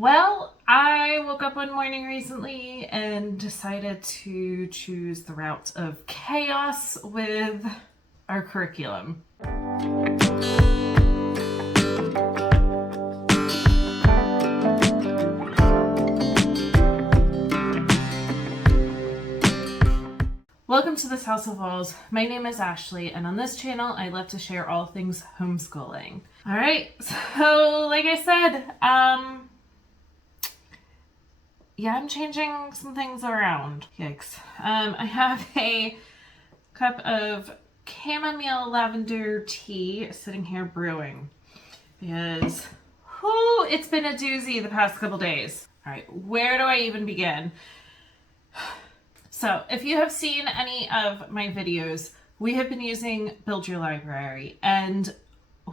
Well, I woke up one morning recently and decided to choose the route of chaos with our curriculum. Welcome to this House of Walls. My name is Ashley, and on this channel, I love to share all things homeschooling. All right, so like I said, I'm changing some things around. Yikes. I have a cup of chamomile lavender tea sitting here brewing because it's been a doozy the past couple days. All right, where do I even begin? So if you have seen any of my videos, we have been using Build Your Library and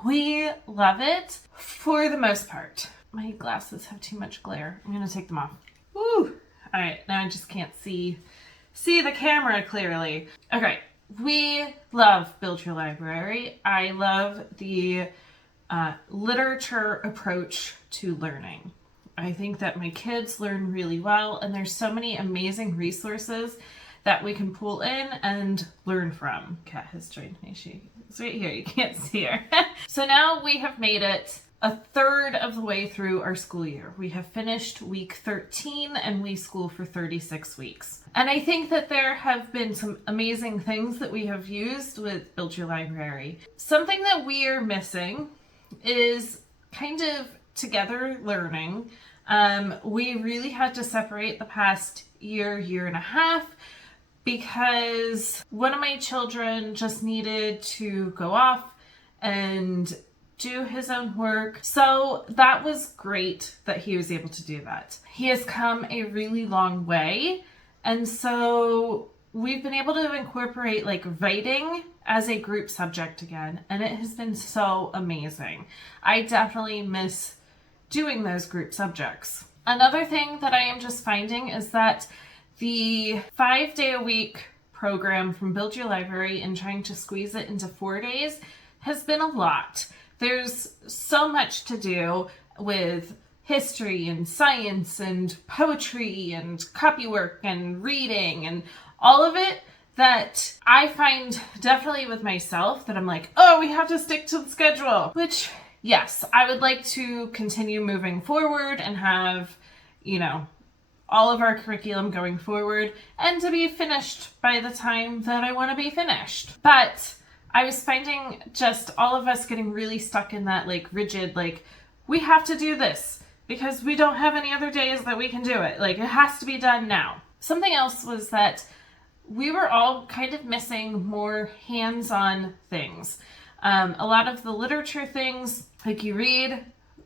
we love it for the most part. My glasses have too much glare. I'm gonna take them off. Woo! All right, now I just can't see the camera clearly. Okay, we love Build Your Library. I love the literature approach to learning. I think that my kids learn really well, and there's so many amazing resources that we can pull in and learn from. Cat has joined me. She's right here. You can't see her. So now we have made it a third of the way through our school year. We have finished week 13 and we school for 36 weeks. And I think that there have been some amazing things that we have used with Build Your Library. Something that we are missing is kind of together learning. We really had to separate the past year and a half because one of my children just needed to go off and do his own work. So that was great that he was able to do that. He has come a really long way. And so we've been able to incorporate like writing as a group subject again. And it has been so amazing. I definitely miss doing those group subjects. Another thing that I am just finding is that the 5-day-a-week program from Build Your Library and trying to squeeze it into 4 days has been a lot. There's so much to do with history and science and poetry and copywork and reading and all of it that I find definitely with myself that I'm like, oh, we have to stick to the schedule, which yes, I would like to continue moving forward and have, all of our curriculum going forward and to be finished by the time that I want to be finished. But I was finding just all of us getting really stuck in that rigid, we have to do this because we don't have any other days that we can do it. It has to be done now. Something else was that we were all kind of missing more hands-on things. A lot of the literature things, you read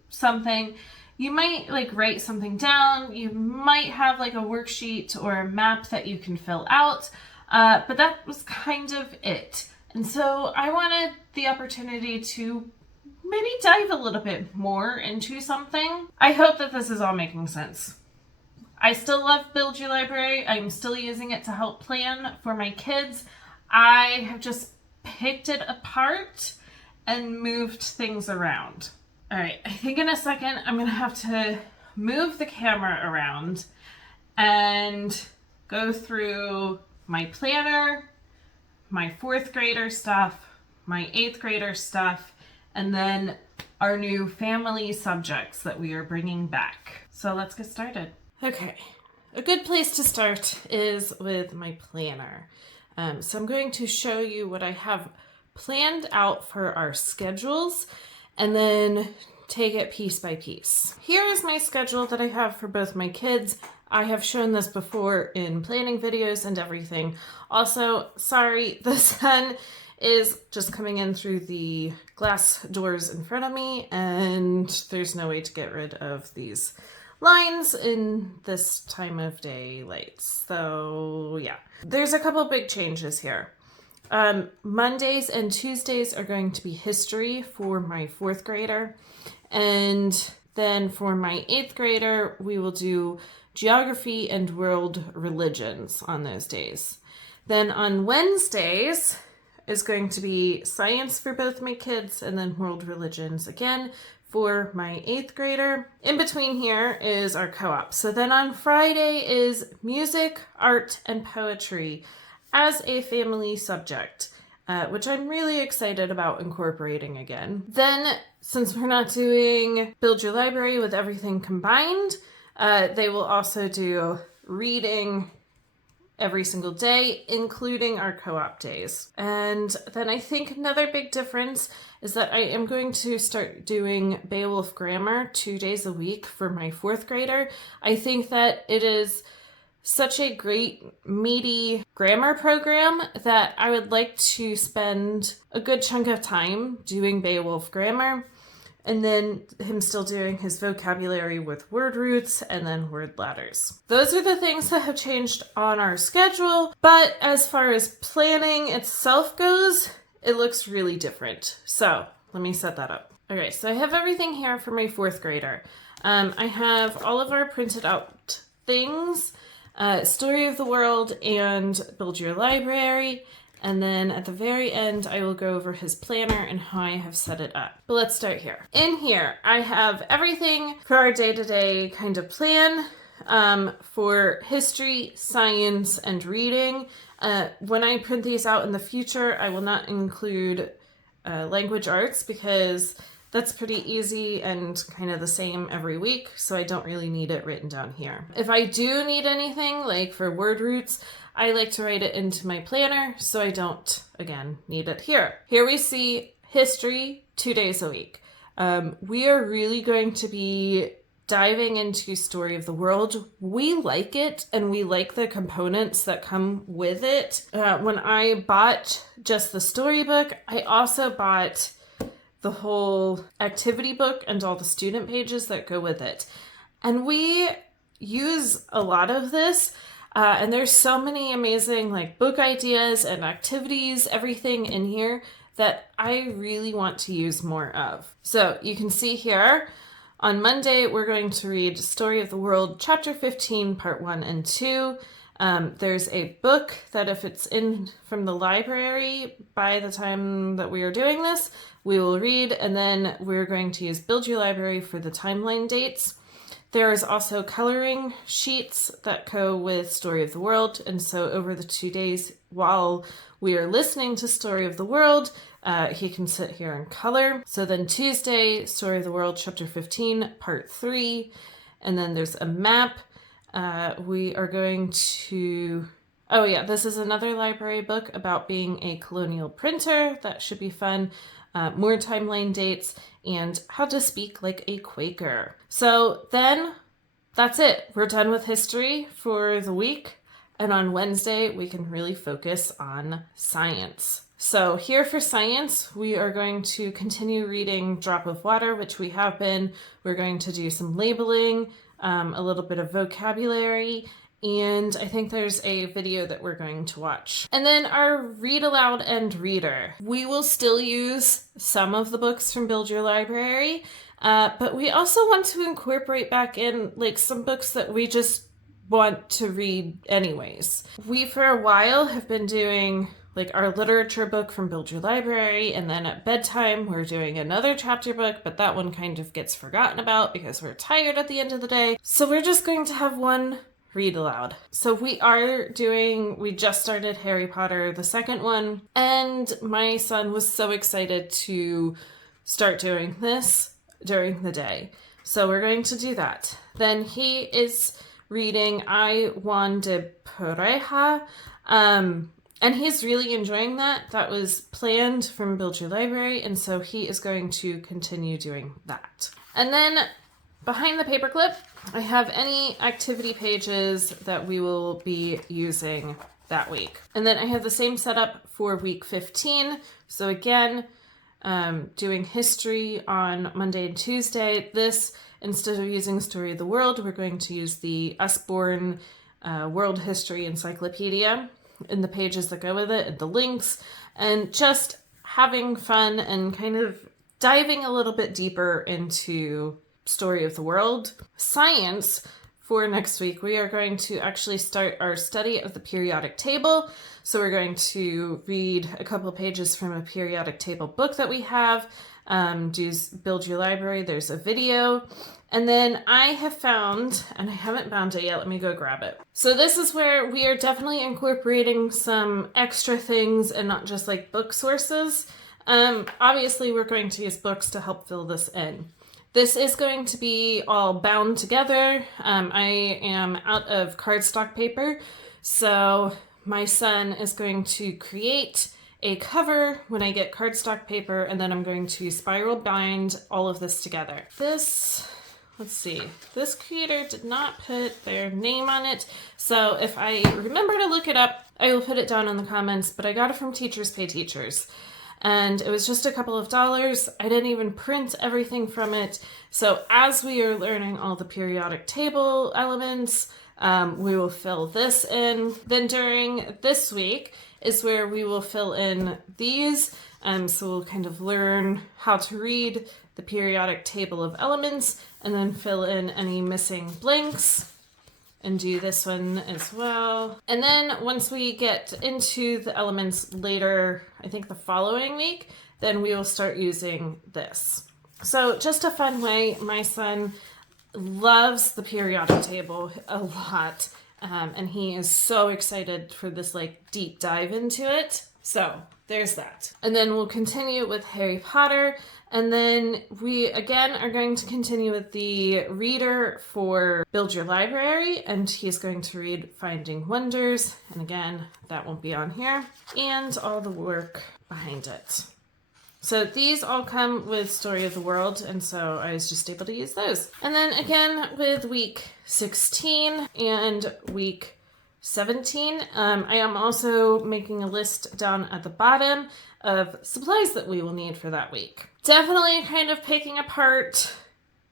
something, you might write something down, you might have a worksheet or a map that you can fill out, but that was kind of it. And so I wanted the opportunity to maybe dive a little bit more into something. I hope that this is all making sense. I still love Build Your Library. I'm still using it to help plan for my kids. I have just picked it apart and moved things around. All right, I think in a second I'm gonna have to move the camera around and go through my planner, my 4th grader stuff, my 8th grader stuff, and then our new family subjects that we are bringing back. So let's get started. Okay, a good place to start is with my planner. So I'm going to show you what I have planned out for our schedules and then take it piece by piece. Here is my schedule that I have for both my kids. I have shown this before in planning videos and everything. Also, sorry, the sun is just coming in through the glass doors in front of me and there's no way to get rid of these lines in this time of day lights. So yeah, there's a couple big changes here. Mondays and Tuesdays are going to be history for my 4th grader. And then for my 8th grader, we will do geography and world religions on those days. Then on Wednesdays is going to be science for both my kids and then world religions again for my 8th grader. In between here is our co-op. So then on Friday is music, art, and poetry as a family subject, which I'm really excited about incorporating again. Then, since we're not doing Build Your Library with everything combined, they will also do reading every single day, including our co-op days. And then I think another big difference is that I am going to start doing Beowulf grammar 2 days a week for my 4th grader. I think that it is such a great meaty grammar program that I would like to spend a good chunk of time doing Beowulf grammar, and then him still doing his vocabulary with word roots and then word ladders. Those are the things that have changed on our schedule, but as far as planning itself goes, it looks really different. So let me set that up. Okay, so I have everything here for my 4th grader. I have all of our printed out things, Story of the World and Build Your Library. And then at the very end, I will go over his planner and how I have set it up. But let's start here. In here, I have everything for our day-to-day kind of plan for history, science, and reading. When I print these out in the future, I will not include language arts because that's pretty easy and kind of the same every week, so I don't really need it written down here. If I do need anything, like for word roots, I like to write it into my planner, so I don't, again, need it here. Here we see history 2 days a week. We are really going to be diving into Story of the World. We like it, and we like the components that come with it. When I bought just the storybook, I also bought the whole activity book and all the student pages that go with it. And we use a lot of this, and there's so many amazing like book ideas and activities, everything in here that I really want to use more of. So you can see here, on Monday, we're going to read Story of the World, Chapter 15, Part 1 and 2. There's a book that if it's in from the library by the time that we are doing this, we will read, and then we're going to use Build Your Library for the timeline dates. There is also coloring sheets that go with Story of the World, and so over the 2 days while we are listening to Story of the World, he can sit here and color. So then Tuesday, Story of the World, Chapter 15, Part 3, and then there's a map. We are going to... Oh yeah, this is another library book about being a colonial printer. That should be fun. More timeline dates, and how to speak like a Quaker. So then that's it. We're done with history for the week. And on Wednesday, we can really focus on science. So here for science, we are going to continue reading Drop of Water, which we have been. We're going to do some labeling, a little bit of vocabulary, and I think there's a video that we're going to watch. And then our read aloud and reader. We will still use some of the books from Build Your Library, but we also want to incorporate back in like some books that we just want to read anyways. We for a while have been doing like our literature book from Build Your Library, and then at bedtime we're doing another chapter book, but that one kind of gets forgotten about because we're tired at the end of the day. So we're just going to have one read aloud. So we just started Harry Potter, the second one, and my son was so excited to start doing this during the day. So we're going to do that. Then he is reading I Juan de Pareja, and he's really enjoying that. That was planned from Build Your Library, and so he is going to continue doing that. And then behind the paperclip, I have any activity pages that we will be using that week. And then I have the same setup for week 15. So again, doing history on Monday and Tuesday. This, instead of using Story of the World, we're going to use the Usborne World History Encyclopedia in the pages that go with it and the links, and just having fun and kind of diving a little bit deeper into Story of the World. Science, for next week, we are going to actually start our study of the periodic table. So we're going to read a couple pages from a periodic table book that we have. build your library. There's a video. And then I have found, and I haven't found it yet, let me go grab it. So this is where we are definitely incorporating some extra things and not just like book sources. Obviously we're going to use books to help fill this in. This is going to be all bound together. I am out of cardstock paper, so my son is going to create a cover when I get cardstock paper, and then I'm going to spiral bind all of this together. Let's see, this creator did not put their name on it, so if I remember to look it up, I will put it down in the comments, but I got it from Teachers Pay Teachers. And it was just a couple of dollars. I didn't even print everything from it. So as we are learning all the periodic table elements, we will fill this in. Then during this week is where we will fill in these. So we'll kind of learn how to read the periodic table of elements and then fill in any missing blanks. And do this one as well. And then once we get into the elements later, I think the following week, then we will start using this. So just a fun way. My son loves the periodic table a lot. And he is so excited for this like deep dive into it. So there's that. And then we'll continue with Harry Potter. And then we, again, are going to continue with the reader for Build Your Library, and he's going to read Finding Wonders. And again, that won't be on here. And all the work behind it. So these all come with Story of the World, and so I was just able to use those. And then again, with week 16 and week 17, I am also making a list down at the bottom of supplies that we will need for that week. Definitely kind of picking apart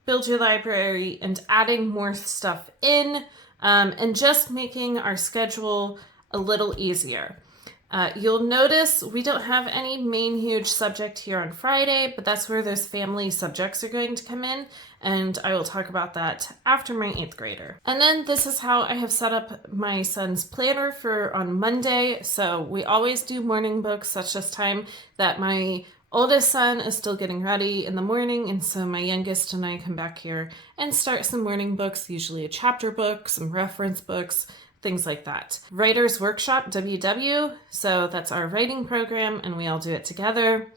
Build Your Library and adding more stuff in, and just making our schedule a little easier. You'll notice we don't have any main huge subject here on Friday, but that's where those family subjects are going to come in, and I will talk about that after my 8th grader. And then this is how I have set up my son's planner for on Monday. So we always do morning books. That's just time that my oldest son is still getting ready in the morning, and so my youngest and I come back here and start some morning books, usually a chapter book, some reference books, things like that. Writer's Workshop, WW, so that's our writing program, and we all do it together.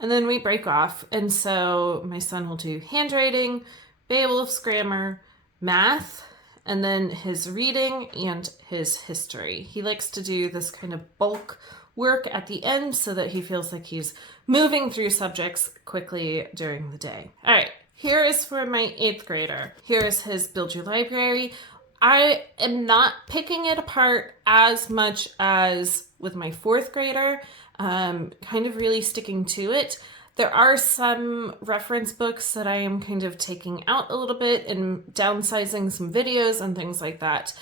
And then we break off, and so my son will do handwriting, Beowulf's grammar, math, and then his reading and his history. He likes to do this kind of bulk work at the end so that he feels like he's moving through subjects quickly during the day. All right, here is for my 8th grader. Here is his Build Your Library. I am not picking it apart as much as with my 4th grader, kind of really sticking to it. There are some reference books that I am kind of taking out a little bit and downsizing some videos and things like that,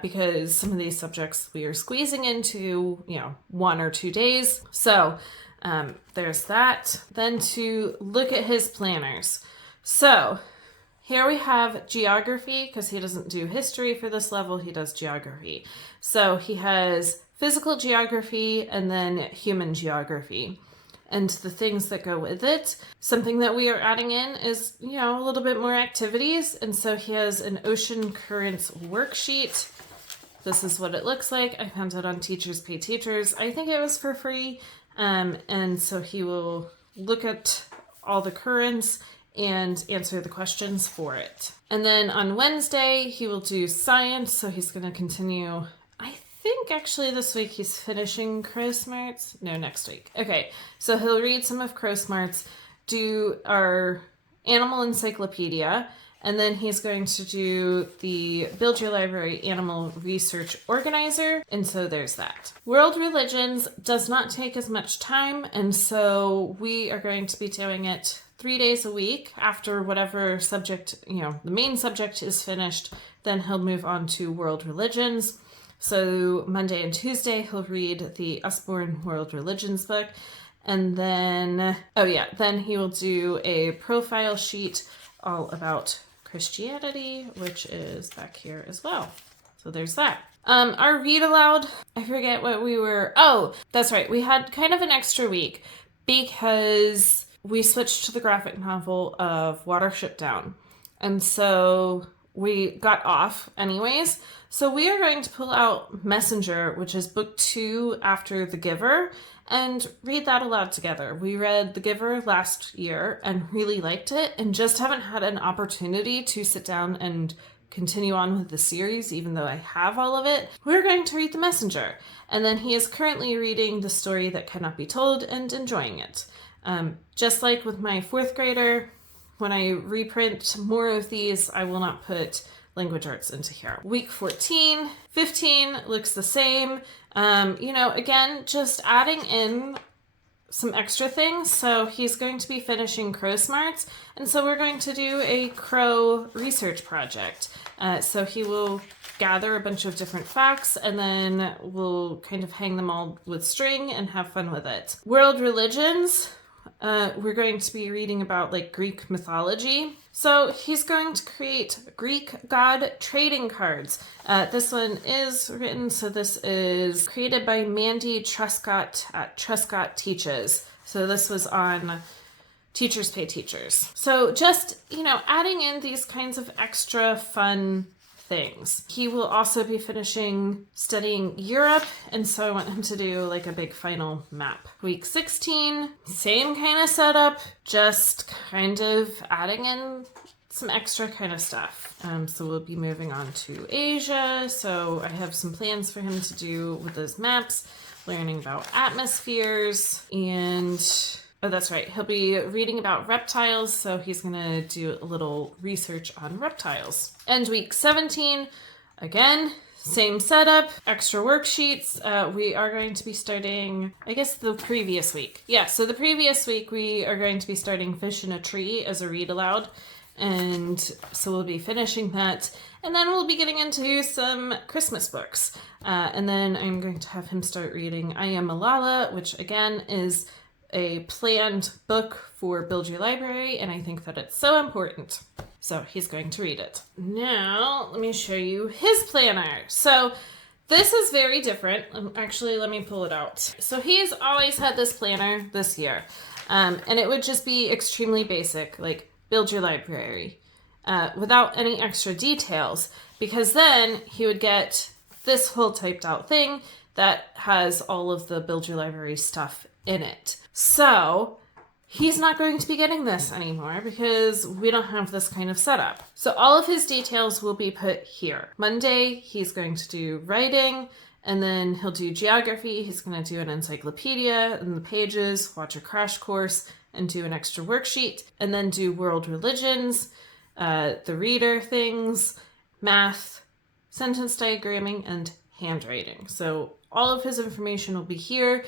because some of these subjects we are squeezing into, 1 or 2 days. So there's that. Then to look at his planners. So here we have geography, because he doesn't do history for this level, he does geography. So he has physical geography and then human geography and the things that go with it. Something that we are adding in is, a little bit more activities. And so he has an ocean currents worksheet. This is what it looks like. I found it on Teachers Pay Teachers. I think it was for free. And so he will look at all the currents and answer the questions for it. And then on Wednesday, he will do science. So he's going to continue. I think actually this week he's finishing Crow Smarts. No, next week. Okay, so he'll read some of Crow Smarts, do our animal encyclopedia, and then he's going to do the Build Your Library Animal Research Organizer, and so there's that. World Religions does not take as much time, and so we are going to be doing it 3 days a week after whatever subject, the main subject is finished. Then he'll move on to World Religions. So Monday and Tuesday, he'll read the Usborne World Religions book. And then, then he will do a profile sheet all about Christianity, which is back here as well. So there's that. Our read aloud, I forget what we were, that's right. We had kind of an extra week because we switched to the graphic novel of Watership Down. And so we got off anyways. So we are going to pull out Messenger, which is book 2 after The Giver, and read that aloud together. We read The Giver last year and really liked it, and just haven't had an opportunity to sit down and continue on with the series, even though I have all of it. We're going to read The Messenger. And then he is currently reading The Story That Cannot Be Told and enjoying it. Just like with my 4th grader, when I reprint more of these, I will not put language arts into here. Week 14, 15 looks the same. Again, just adding in some extra things. So he's going to be finishing Crow Smarts, and so we're going to do a crow research project. So he will gather a bunch of different facts, and then we'll kind of hang them all with string and have fun with it. World religions. We're going to be reading about like Greek mythology. So he's going to create Greek god trading cards. This one is written, so this is created by Mandy Truscott at Truscott Teaches. So this was on Teachers Pay Teachers. So just, adding in these kinds of extra fun things. He will also be finishing studying Europe, and so I want him to do like a big final map. Week 16, same kind of setup, just kind of adding in some extra kind of stuff. So we'll be moving on to Asia, so I have some plans for him to do with those maps, learning about atmospheres, and oh, that's right. He'll be reading about reptiles, so he's going to do a little research on reptiles. And week 17, again, same setup, extra worksheets. We are going to be starting, I guess, the previous week. Yeah, so the previous week we are going to be starting Fish in a Tree as a read aloud. And so we'll be finishing that. And then we'll be getting into some Christmas books. And then I'm going to have him start reading I Am Malala, which again is a planned book for Build Your Library, and I think that it's so important. So he's going to read it. Now, let me show you his planner. So this is very different. Actually, let me pull it out. So he's always had this planner this year, and it would just be extremely basic, like Build Your Library, without any extra details, because then he would get this whole typed out thing that has all of the Build Your Library stuff in it. So he's not going to be getting this anymore because we don't have this kind of setup. So all of his details will be put here. Monday, he's going to do writing, and then he'll do geography. He's going to do an encyclopedia and the pages, watch a crash course, and do an extra worksheet, and then do world religions, the reader things, math, sentence diagramming, and handwriting. So all of his information will be here.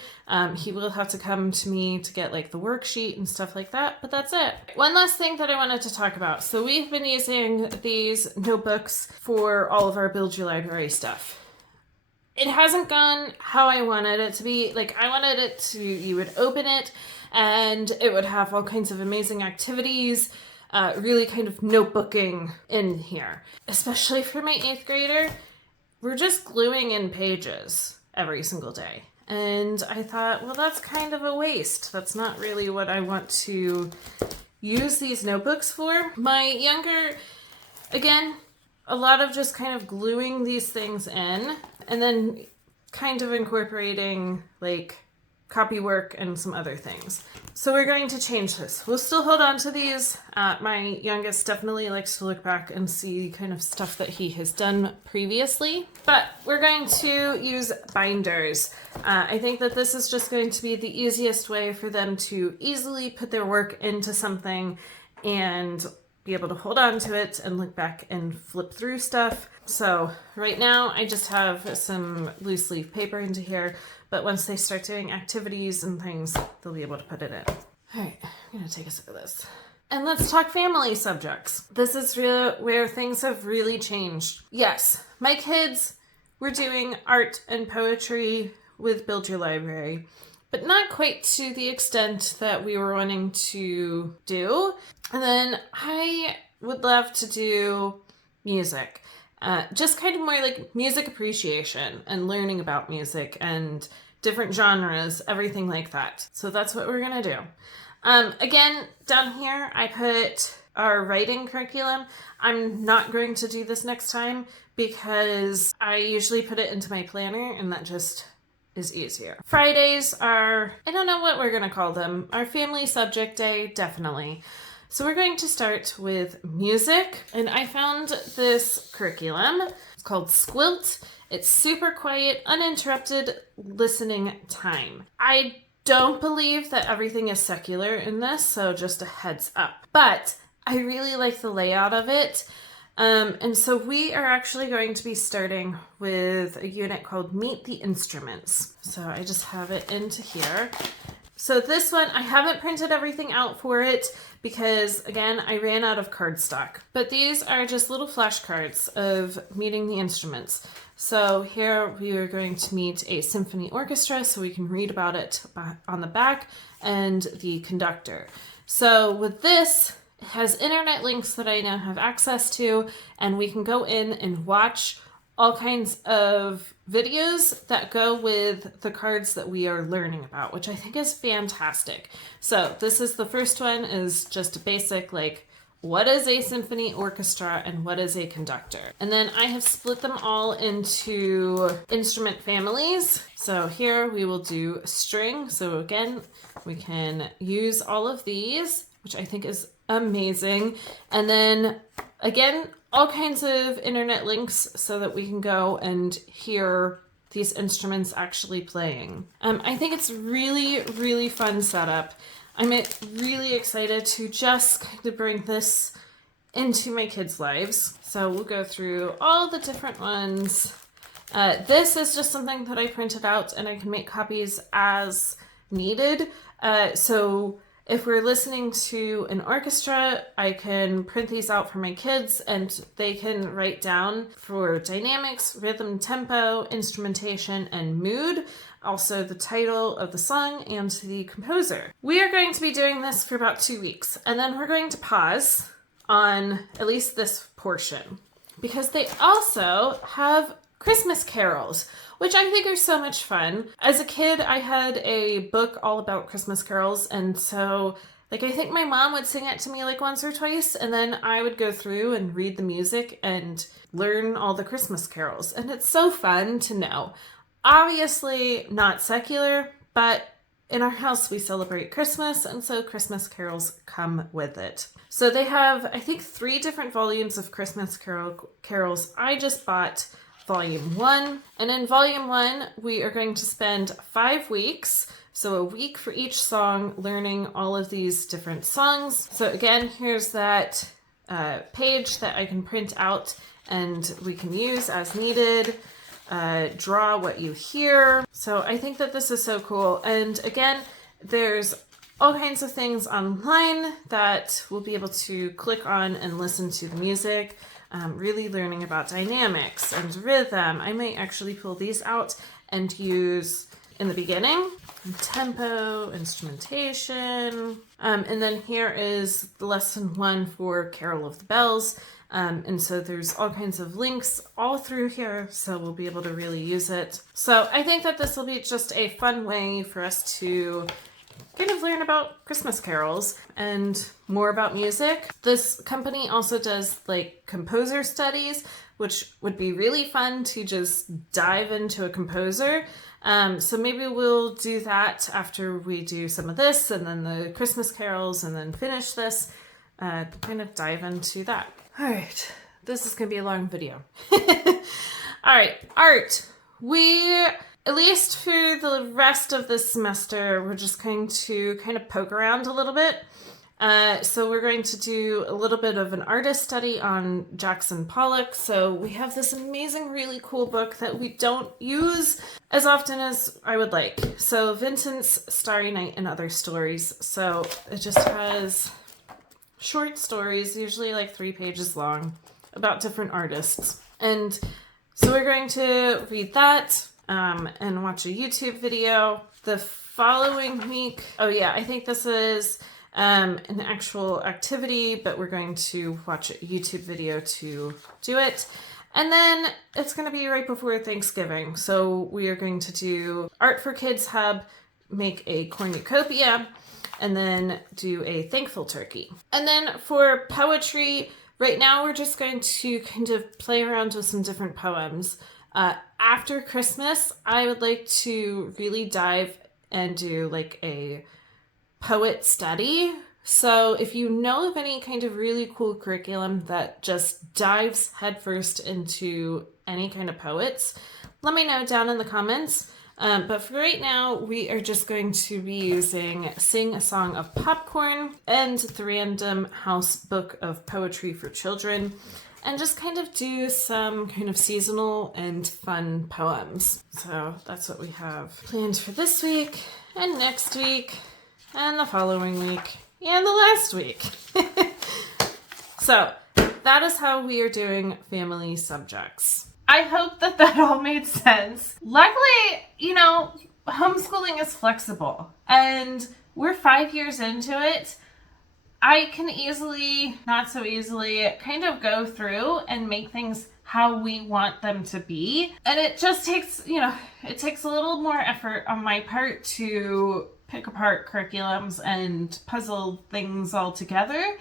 He will have to come to me to get like the worksheet and stuff like that, but that's it. One last thing that I wanted to talk about. So we've been using these notebooks for all of our Build Your Library stuff. It hasn't gone how I wanted it to be. Like I wanted it to, you would open it and it would have all kinds of amazing activities, really kind of notebooking in here. Especially for my 8th grader, we're just gluing in pages every single day. And I thought, well, that's kind of a waste. That's not really what I want to use these notebooks for. My younger, again, a lot of just kind of gluing these things in and then kind of incorporating like copy work and some other things. So we're going to change this. We'll still hold on to these. My youngest definitely likes to look back and see kind of stuff that he has done previously, but we're going to use binders. I think that this is just going to be the easiest way for them to easily put their work into something and be able to hold on to it and look back and flip through stuff. So right now I just have some loose leaf paper into here, but once they start doing activities and things, they'll be able to put it in. All right, I'm gonna take a sip of this. And let's talk family subjects. This is where things have really changed. Yes, my kids were doing art and poetry with Build Your Library, but not quite to the extent that we were wanting to do. And then I would love to do music. Just kind of more like music appreciation and learning about music and different genres, everything like that. So that's what we're gonna do. Again, down here, I put our writing curriculum. I'm not going to do this next time because I usually put it into my planner and that just is easier. Fridays are, I don't know what we're going to call them. Our family subject day, definitely. So we're going to start with music, and I found this curriculum. It's called Squilt. It's super quiet, uninterrupted listening time. I don't believe that everything is secular in this, so just a heads up. But I really like the layout of it. And so we are actually going to be starting with a unit called Meet the Instruments. So I just have it into here. So this one, I haven't printed everything out for it because, again, I ran out of cardstock. But these are just little flashcards of meeting the instruments. So here we are going to meet a symphony orchestra, so we can read about it on the back, and the conductor. So with this, it has internet links that I now have access to, and we can go in and watch all kinds of videos that go with the cards that we are learning about, which I think is fantastic. So this is the first one, is just a basic, like, what is a symphony orchestra and what is a conductor? And then I have split them all into instrument families. So here we will do string. So again, we can use all of these, which I think is amazing. And then again, all kinds of internet links so that we can go and hear these instruments actually playing. I think it's really, really fun setup. I'm really excited to just kind of bring this into my kids' lives. So we'll go through all the different ones. This is just something that I printed out, and I can make copies as needed. So if we're listening to an orchestra, I can print these out for my kids and they can write down for dynamics, rhythm, tempo, instrumentation, and mood. Also the title of the song and the composer. We are going to be doing this for about 2 weeks, and then we're going to pause on at least this portion because they also have Christmas carols, which I think are so much fun. As a kid, I had a book all about Christmas carols, and so I think my mom would sing it to me once or twice, and then I would go through and read the music and learn all the Christmas carols, and it's so fun to know. Obviously not secular, but in our house we celebrate Christmas, and so Christmas carols come with it. So they have, I think, 3 different volumes of Christmas carols. I just bought Volume 1, and in Volume 1 we are going to spend 5 weeks, so a week for each song, learning all of these different songs. So again, here's that page that I can print out and we can use as needed. Draw what you hear. So I think that this is so cool, and again, there's all kinds of things online that we'll be able to click on and listen to the music. Really learning about dynamics and rhythm. I might actually pull these out and use in the beginning. Tempo, instrumentation. And then here is the lesson 1 for Carol of the Bells. And so there's all kinds of links all through here, so we'll be able to really use it. So I think that this will be just a fun way for us to kind of learn about Christmas carols and more about music. This company also does composer studies, which would be really fun to just dive into a composer. So maybe we'll do that after we do some of this and then the Christmas carols and then finish this, kind of dive into that. All right, this is gonna be a long video. All right, art. At least for the rest of this semester, we're just going to kind of poke around a little bit. So we're going to do a little bit of an artist study on Jackson Pollock. So we have this amazing, really cool book that we don't use as often as I would like. So Vincent's Starry Night and Other Stories. So it just has short stories, usually 3 pages long, about different artists. And so we're going to read that. And watch a YouTube video. The following week, I think this is an actual activity, but we're going to watch a YouTube video to do it. And then it's going to be right before Thanksgiving. So we are going to do Art for Kids Hub, make a cornucopia. and then do a thankful turkey. And then for poetry, right now we're just going to kind of play around with some different poems. After Christmas, I would like to really dive and do like a poet study. So if you know of any kind of really cool curriculum that just dives headfirst into any kind of poets, let me know down in the comments. But for right now, we are just going to be using Sing a Song of Popcorn and the Random House Book of Poetry for Children, and just kind of do some kind of seasonal and fun poems. So that's what we have planned for this week and next week and the following week and the last week. So that is how we are doing family subjects. I hope that that all made sense. Luckily, homeschooling is flexible and we're 5 years into it. I can easily, not so easily, kind of go through and make things how we want them to be. And it just takes, it takes a little more effort on my part to pick apart curriculums and puzzle things all together.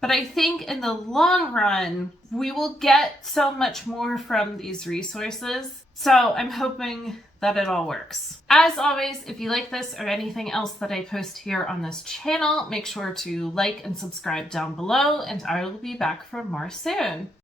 But I think in the long run, we will get so much more from these resources. So I'm hoping that it all works. As always, if you like this or anything else that I post here on this channel, make sure to like and subscribe down below, and I will be back for more soon.